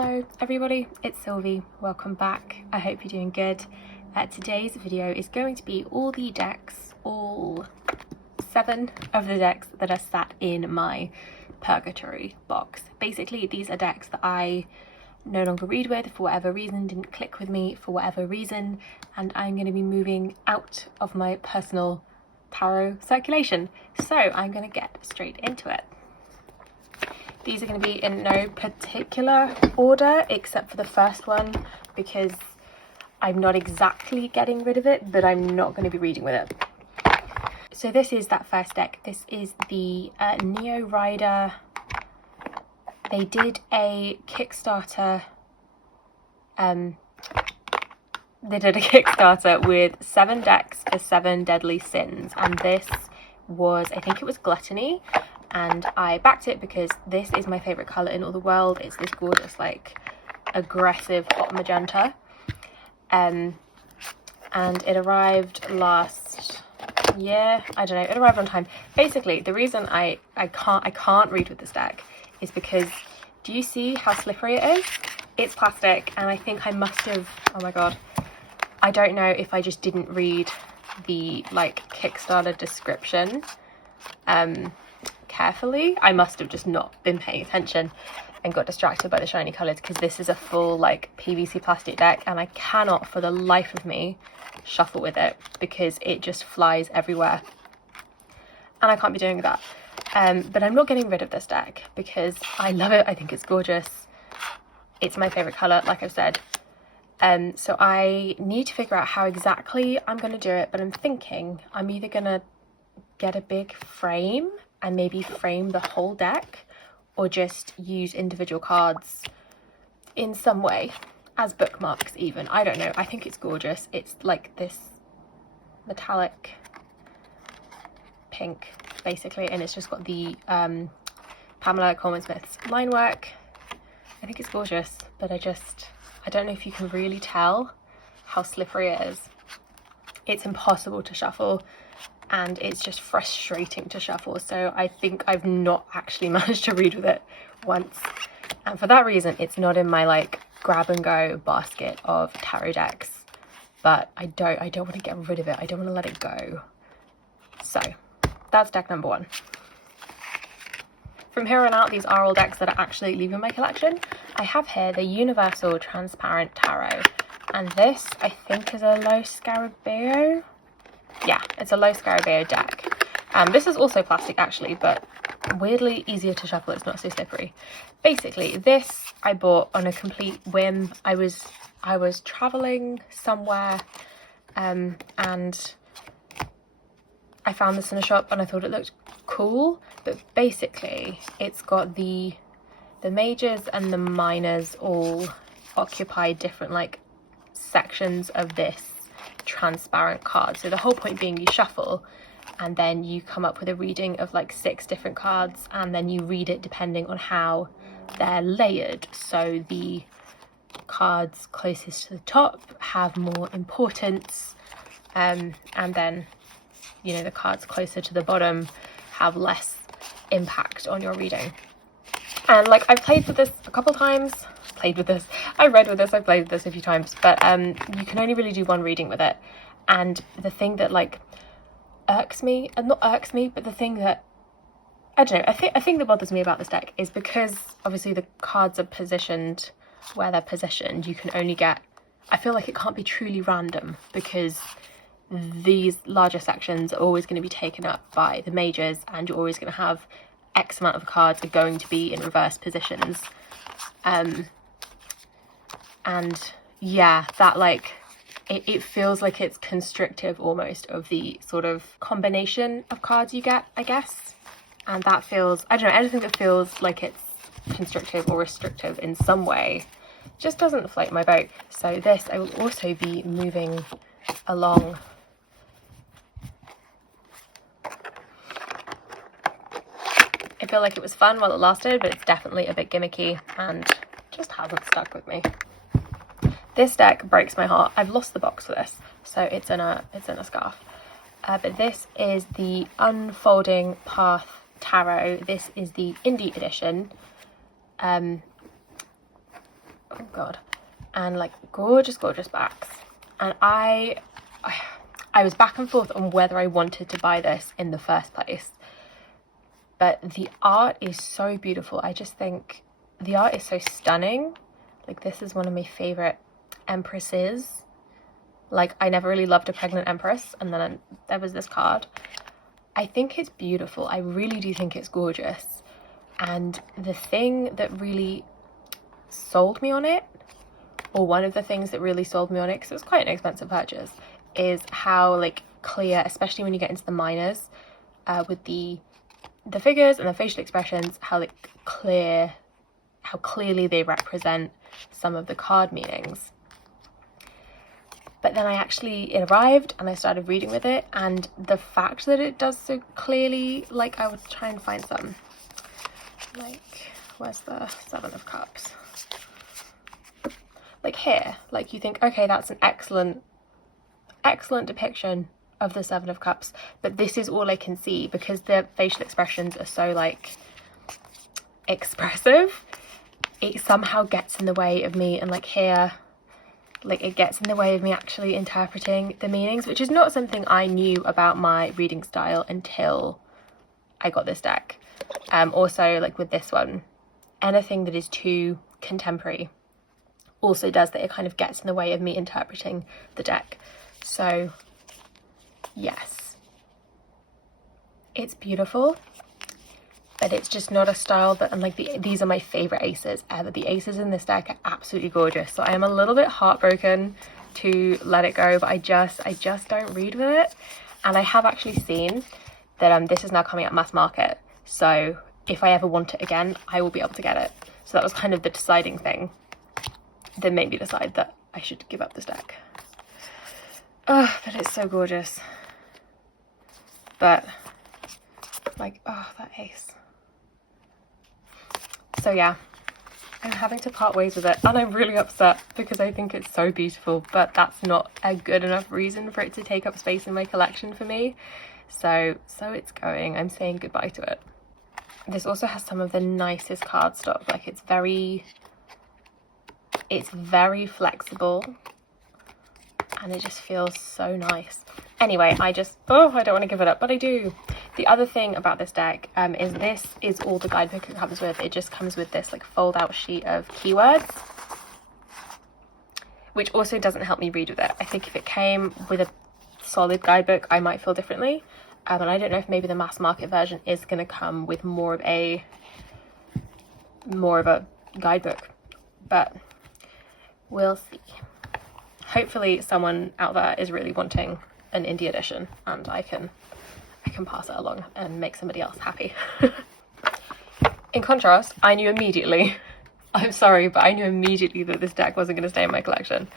Hello everybody, it's Sylvie. Welcome back. I hope you're doing good. Today's video is going to be all the decks, all 7 of the decks that are sat in my purgatory box. Basically, these are decks that I no longer read with for whatever reason, didn't click with me for whatever reason, and I'm going to be moving out of my personal tarot circulation. So I'm going to get straight into it. These are going to be in no particular order except for the first one, because I'm not exactly getting rid of it, but I'm not going to be reading with it. So this is that first deck. This is the Neo Rider. They did a Kickstarter. With 7 decks for 7 deadly sins, and this was, I think it was Gluttony. And I backed it because this is my favourite colour in all the world. It's this gorgeous, like, aggressive hot magenta. And it arrived last year. I don't know, it arrived on time. Basically, the reason I can't read with this deck is because, do you see how slippery it is? It's plastic, and I think I must have, oh my god, I don't know if I just didn't read the, like, Kickstarter description carefully. I must have just not been paying attention and got distracted by the shiny colours, because this is a full, like, PVC plastic deck, and I cannot for the life of me shuffle with it because it just flies everywhere, and I can't be doing that. But I'm not getting rid of this deck because I love it. I think it's gorgeous. It's my favourite colour, like I've said. So I need to figure out how exactly I'm going to do it, but I'm thinking I'm either going to get a big frame and maybe frame the whole deck, or just use individual cards in some way as bookmarks even. I don't know. I think it's gorgeous. It's like this metallic pink basically, and it's just got the Pamela Coleman Smith's line work. I think it's gorgeous, but I don't know if you can really tell how slippery it is. It's impossible to shuffle, and it's just frustrating to shuffle. So I think I've not actually managed to read with it once, and for that reason it's not in my, like, grab and go basket of tarot decks. But I don't want to get rid of it. I don't want to let it go. So that's deck number 1. From here on out, these are all decks that are actually leaving my collection. I have here the Universal Transparent Tarot, and this I think is a Low Scarabeo. Yeah, it's a Low Scarabeo deck. This is also plastic actually, but weirdly easier to shuffle. It's not so slippery. Basically, this I bought on a complete whim. I was traveling somewhere, and I found this in a shop and I thought it looked cool. But basically, it's got the majors and the minors all occupy different, like, sections of this transparent card. So the whole point being, you shuffle and then you come up with a reading of like 6 different cards, and then you read it depending on how they're layered. So the cards closest to the top have more importance, and then, you know, the cards closer to the bottom have less impact on your reading. And, like, I've played with this a couple times. I've read with this, I've played with this a few times, but you can only really do one reading with it. And the thing that, like, irks me, and not irks me, but the thing that, I don't know, I think that bothers me about this deck is because obviously the cards are positioned where they're positioned, you can only get, I feel like it can't be truly random, because these larger sections are always going to be taken up by the majors, and you're always going to have X amount of cards are going to be in reverse positions. And yeah, that, like, it feels like it's constrictive almost of the sort of combination of cards you get, I guess. And that feels, I don't know, anything that feels like it's constrictive or restrictive in some way just doesn't float my boat. So this I will also be moving along. I feel like it was fun while it lasted, but it's definitely a bit gimmicky and just hasn't stuck with me. This deck breaks my heart. I've lost the box for this, so it's in a scarf. But this is the Unfolding Path Tarot. This is the indie edition. Oh god. And like gorgeous backs. And I was back and forth on whether I wanted to buy this in the first place, but the art is so beautiful. I just think the art is so stunning. Like, this is one of my favorite empresses. Like, I never really loved a pregnant empress, and then there was this card. I think it's beautiful. I really do think it's gorgeous. And the thing that really sold me on it, or one of the things that really sold me on it, because it was quite an expensive purchase, is how like clear, especially when you get into the minors, with the figures and the facial expressions, how like clear, how clearly they represent some of the card meanings. But then it arrived and I started reading with it, and the fact that it does so clearly, like, I would try and find some, like, where's the Seven of Cups? Like here, like you think, okay, that's an excellent depiction of the Seven of Cups, but this is all I can see because the facial expressions are so like expressive. It somehow gets in the way of me, and like here, like it gets in the way of me actually interpreting the meanings, which is not something I knew about my reading style until I got this deck. Also, like with this one, anything that is too contemporary also does that. It kind of gets in the way of me interpreting the deck. So yes, it's beautiful, but it's just not a style that, and like these are my favorite aces ever. The aces in this deck are absolutely gorgeous, so I am a little bit heartbroken to let it go, but I just don't read with it. And I have actually seen that this is now coming at mass market, so if I ever want it again, I will be able to get it. So that was kind of the deciding thing that made me decide that I should give up this deck. Oh, but it's so gorgeous. But like, oh, that ace. So yeah, I'm having to part ways with it, and I'm really upset because I think it's so beautiful, but that's not a good enough reason for it to take up space in my collection for me. So it's going. I'm saying goodbye to it. This also has some of the nicest cardstock. Like, it's very flexible, and it just feels so nice. Anyway, I don't want to give it up, but I do. The other thing about this deck is this is all the guidebook it comes with. It just comes with this like fold out sheet of keywords, which also doesn't help me read with it. I think if it came with a solid guidebook, I might feel differently. And I don't know if maybe the mass market version is going to come with more of a guidebook, but we'll see. Hopefully someone out there is really wanting an indie edition, and I can pass it along and make somebody else happy. In contrast, I knew immediately, I'm sorry, but I knew immediately that this deck wasn't going to stay in my collection.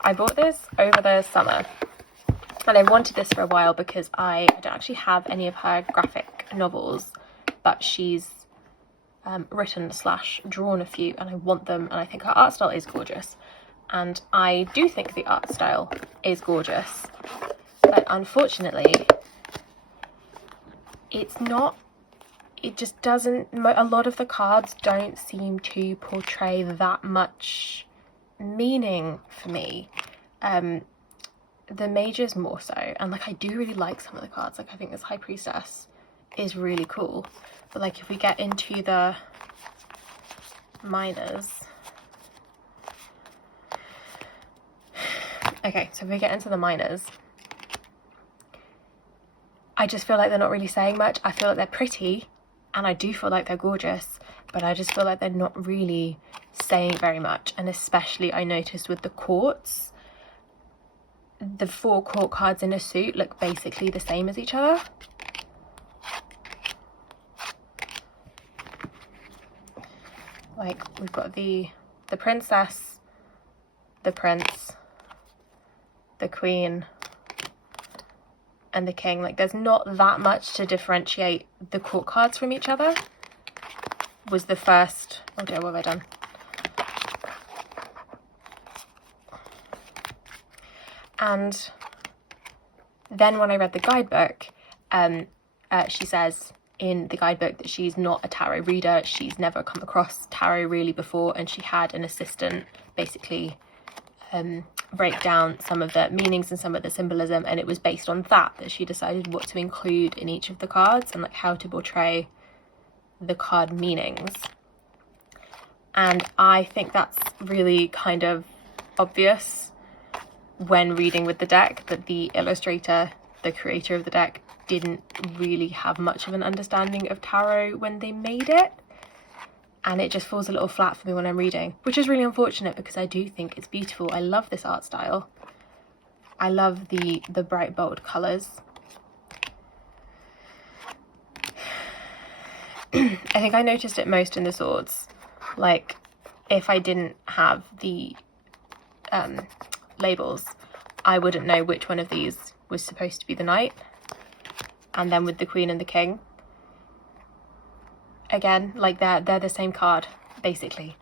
I bought this over the summer, and I wanted this for a while because I don't actually have any of her graphic novels, but she's written / drawn a few, and I want them, and I think her art style is gorgeous. And I do think the art style is gorgeous, but unfortunately, it just doesn't, a lot of the cards don't seem to portray that much meaning for me. The mages more so, and like I do really like some of the cards. Like I think this High Priestess is really cool, but like if we get into the minors, okay, so if we get into the minors, I just feel like they're not really saying much. I feel like they're pretty, and I do feel like they're gorgeous, but I just feel like they're not really saying very much. And especially I noticed with the courts, the 4 court cards in a suit look basically the same as each other. Like we've got the princess, the prince, the queen, and the king. Like there's not that much to differentiate the court cards from each other. Was the first, oh dear, what have I done? And then when I read the guidebook, she says in the guidebook that she's not a tarot reader. She's never come across tarot really before, and she had an assistant basically break down some of the meanings and some of the symbolism, and it was based on that she decided what to include in each of the cards and like how to portray the card meanings. And I think that's really kind of obvious when reading with the deck, that the illustrator, the creator of the deck, didn't really have much of an understanding of tarot when they made it, and it just falls a little flat for me when I'm reading, which is really unfortunate because I do think it's beautiful. I love this art style. I love the bright bold colours. I think I noticed it most in the swords. Like, if I didn't have the labels, I wouldn't know which one of these was supposed to be the knight. And then with the queen and the king, again, like they're the same card basically,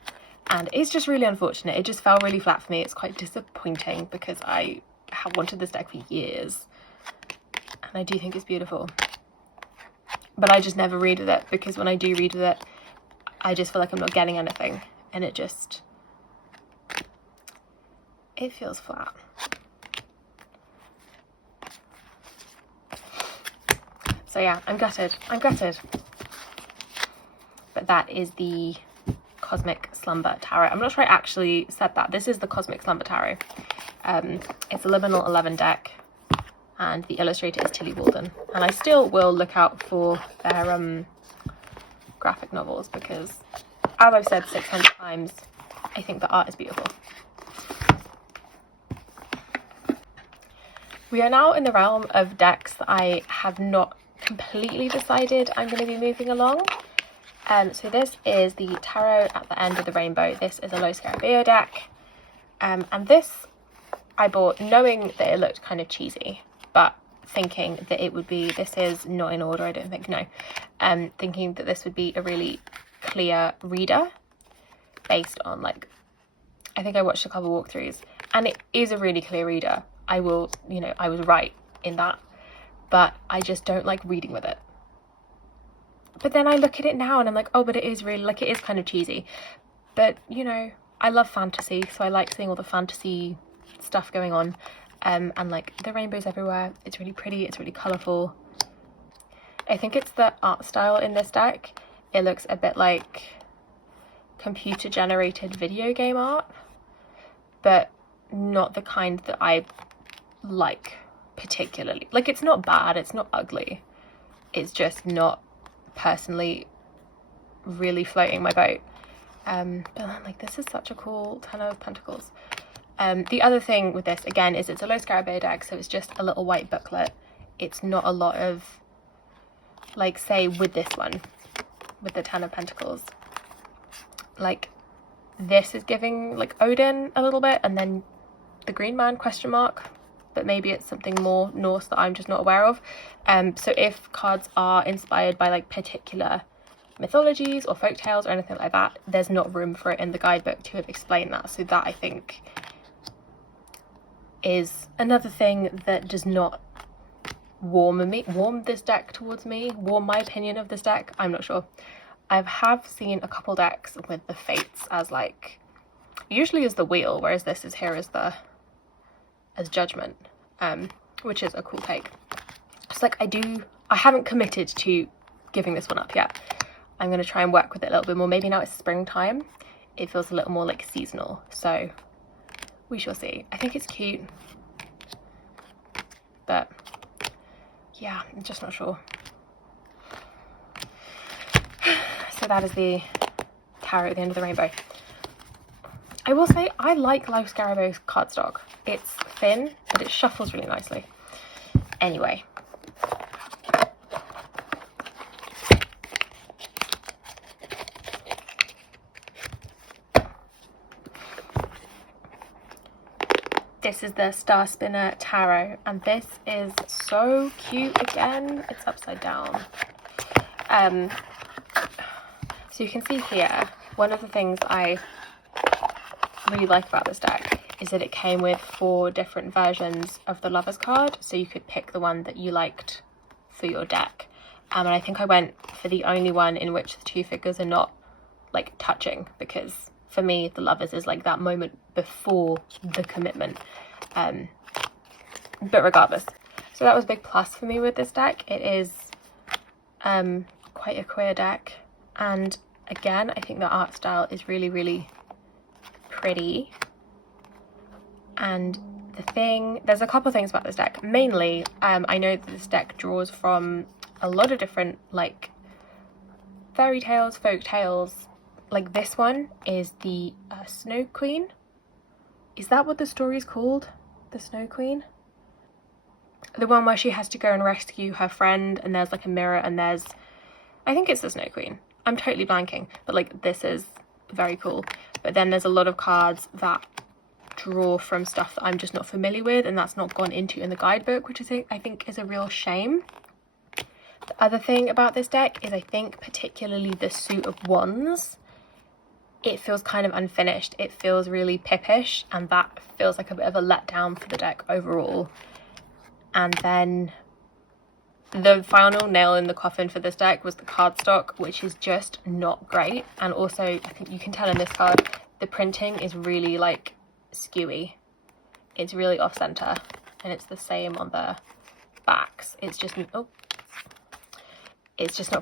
and it's just really unfortunate. It just fell really flat for me. It's quite disappointing because I have wanted this deck for years and I do think it's beautiful, but I just never read with it because when I do read with it, I just feel like I'm not getting anything, and it feels flat. So yeah, I'm gutted. But that is the Cosmic Slumber Tarot. I'm not sure I actually said that. This is the Cosmic Slumber Tarot. It's a Liminal 11 deck, and the illustrator is Tilly Walden. And I still will look out for their graphic novels because, as I've said 600 times, I think the art is beautiful. We are now in the realm of decks that I have not completely decided I'm going to be moving along. So this is the Tarot at the End of the Rainbow. This is a Lo Scarabeo deck, and this I bought knowing that it looked kind of cheesy, but thinking that it would be, this is not in order, I don't think, no, thinking that this would be a really clear reader based on, like, I think I watched a couple walkthroughs, and it is a really clear reader. I will, you know, I was right in that, but I just don't like reading with it. But then I look at it now and I'm like, oh, but it is really, like, it is kind of cheesy. But, you know, I love fantasy, so I like seeing all the fantasy stuff going on. And, like, the rainbows everywhere. It's really pretty, it's really colourful. I think it's the art style in this deck. It looks a bit like computer-generated video game art, but not the kind that I like particularly. Like, it's not bad, it's not ugly. It's just not personally really floating my boat. But I'm like, this is such a cool Ten of Pentacles. The other thing with this, again, is it's a Lo Scarabeo deck, so it's just a little white booklet. It's not a lot of, like, say with this one, with the Ten of Pentacles, like, this is giving, like, Odin a little bit, and then the Green Man, question mark, but maybe it's something more Norse that I'm just not aware of. So if cards are inspired by, like, particular mythologies or folk tales or anything like that, there's not room for it in the guidebook to have explained that. So that, I think, is another thing that does not warm this deck towards me, warm my opinion of this deck. I'm not sure. I have seen a couple decks with the fates as, like, usually as the wheel, whereas this is here as judgment, which is a cool take. Just like, I haven't committed to giving this one up yet. I'm going to try and work with it a little bit more. Maybe now it's springtime, it feels a little more like seasonal, so we shall see. I think it's cute, but yeah, I'm just not sure. So that is the Tarot at the End of the Rainbow. I will say I like Lo Scarabeo's cardstock. It's thin, but it shuffles really nicely. Anyway. This is the Star Spinner Tarot, and this is so cute again. It's upside down. So you can see here, one of the things I really like about this deck is that it came with 4 different versions of the Lovers card, so you could pick the one that you liked for your deck. And I think I went for the only one in which the two figures are not like touching, because for me the lovers is like that moment before the commitment. But regardless, so that was a big plus for me with this deck. It is quite a queer deck, and again I think the art style is really, really pretty. And there's a couple of things about this deck. Mainly, I know that this deck draws from a lot of different like fairy tales, folk tales. Like this one is the Snow Queen. Is that what the story is called? The Snow Queen? The one where she has to go and rescue her friend, and there's like a mirror, and I think it's the Snow Queen. I'm totally blanking, but like this is very cool. But then there's a lot of cards that draw from stuff that I'm just not familiar with, and that's not gone into in the guidebook, which I think is a real shame. The other thing about this deck is I think particularly the suit of wands, it feels kind of unfinished. It feels really pippish, and that feels like a bit of a letdown for the deck overall. And then the final nail in the coffin for this deck was the cardstock, which is just not great. And also I think you can tell in this card the printing is really like skewy. It's really off center, and it's the same on the backs. It's just not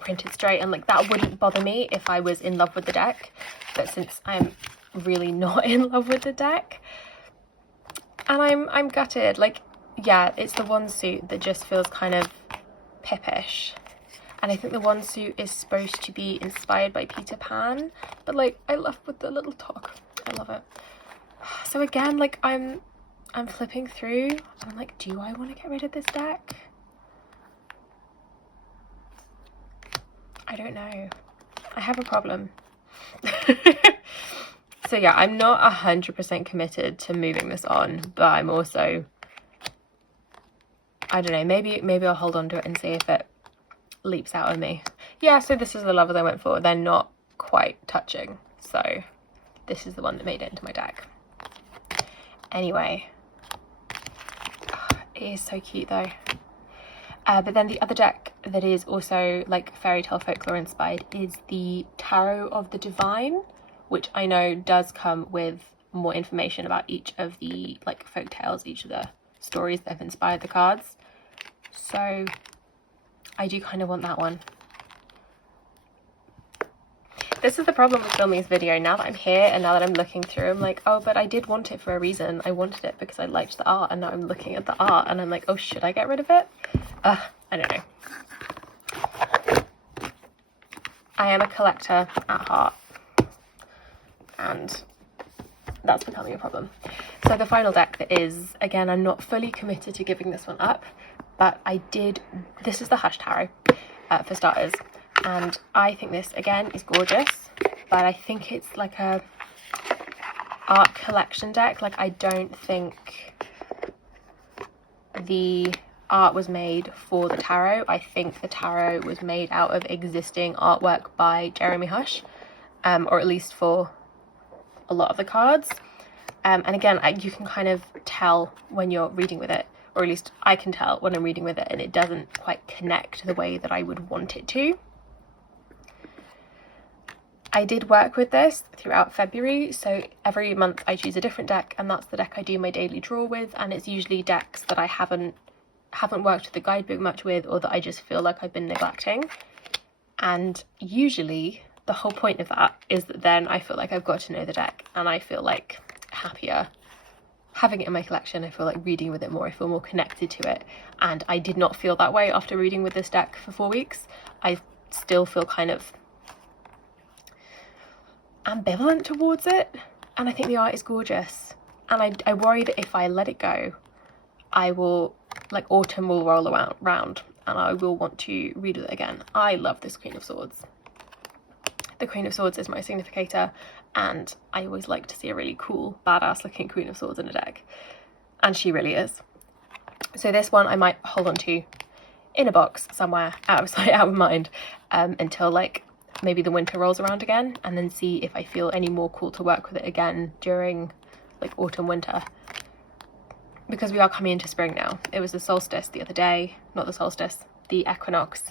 printed straight, and like that wouldn't bother me if I was in love with the deck, but since I'm really not in love with the deck, and I'm gutted. Like, yeah, it's the one suit that just feels kind of pippish, and I think the one suit is supposed to be inspired by Peter Pan, but like I love with the little talk. I love it. So again, like I'm flipping through, and I'm like, do I want to get rid of this deck? I don't know. I have a problem. So yeah, I'm not 100% committed to moving this on, but I'm also, I don't know, maybe I'll hold on to it and see if it leaps out of me. Yeah, so this is the lovers I went for. They're not quite touching, so this is the one that made it into my deck. Anyway, it is so cute though. But then the other deck that is also like fairy tale folklore inspired is the Tarot of the Divine, which I know does come with more information about each of the like folk tales, each of the stories that have inspired the cards. So I do kind of want that one. This is the problem with filming this video. Now that I'm here and now that I'm looking through, I'm like, oh, but I did want it for a reason. I wanted it because I liked the art, and now I'm looking at the art and I'm like, oh, should I get rid of it? I don't know. I am a collector at heart, and that's becoming a problem. So the final deck that is, again, I'm not fully committed to giving this one up, but this is the Hush Tarot for starters. And I think this, again, is gorgeous, but I think it's like a art collection deck. Like, I don't think the art was made for the tarot. I think the tarot was made out of existing artwork by Jeremy Hush, or at least for a lot of the cards. And again, you can kind of tell when you're reading with it, or at least I can tell when I'm reading with it, and it doesn't quite connect the way that I would want it to. I did work with this throughout February, so every month I choose a different deck, and that's the deck I do my daily draw with, and it's usually decks that I haven't worked with the guidebook much with, or that I just feel like I've been neglecting. And usually the whole point of that is that then I feel like I've got to know the deck, and I feel like happier having it in my collection. I feel like reading with it more, I feel more connected to it, and I did not feel that way after reading with this deck for 4 weeks. I still feel kind of ambivalent towards it, and I think the art is gorgeous, and I worry that if I let it go, I will, like, autumn will roll around and I will want to read it again. I love this Queen of Swords. The Queen of Swords is my significator, and I always like to see a really cool, badass looking Queen of Swords in a deck, and she really is. So this one I might hold on to in a box somewhere, out of sight, out of mind, until like maybe the winter rolls around again, and then see if I feel any more called to work with it again during like autumn, winter, because we are coming into spring now. It was the solstice the other day, not the solstice, the equinox,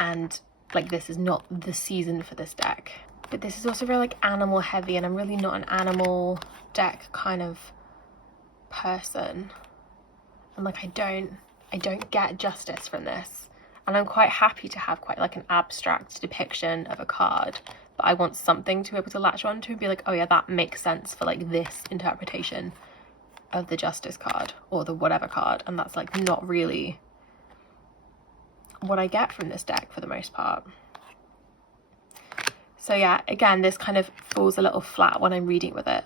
and like this is not the season for this deck. But this is also very like animal heavy, and I'm really not an animal deck kind of person. And like I don't get justice from this. And I'm quite happy to have quite like an abstract depiction of a card, but I want something to be able to latch on to and be like, oh yeah, that makes sense for like this interpretation of the justice card or the whatever card. And that's like not really what I get from this deck for the most part. So yeah, again, this kind of falls a little flat when I'm reading with it.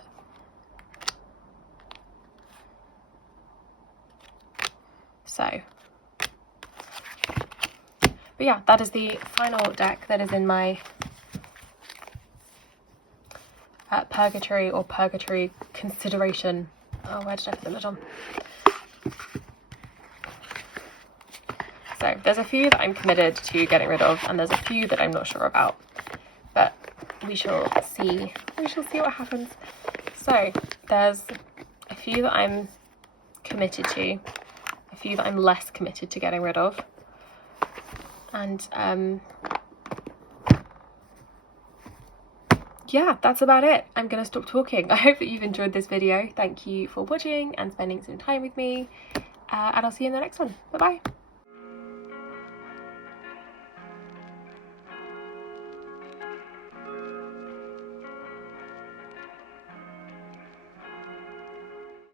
So, but yeah, that is the final deck that is in my purgatory or purgatory consideration. Oh, where did I put the lid on? So there's a few that I'm committed to getting rid of, and there's a few that I'm not sure about, but we shall see. We shall see what happens. So there's a few that I'm committed to, a few that I'm less committed to getting rid of, and yeah, that's about it. I'm gonna stop talking. I hope that you've enjoyed this video. Thank you for watching and spending some time with me, and I'll see you in the next one. Bye bye.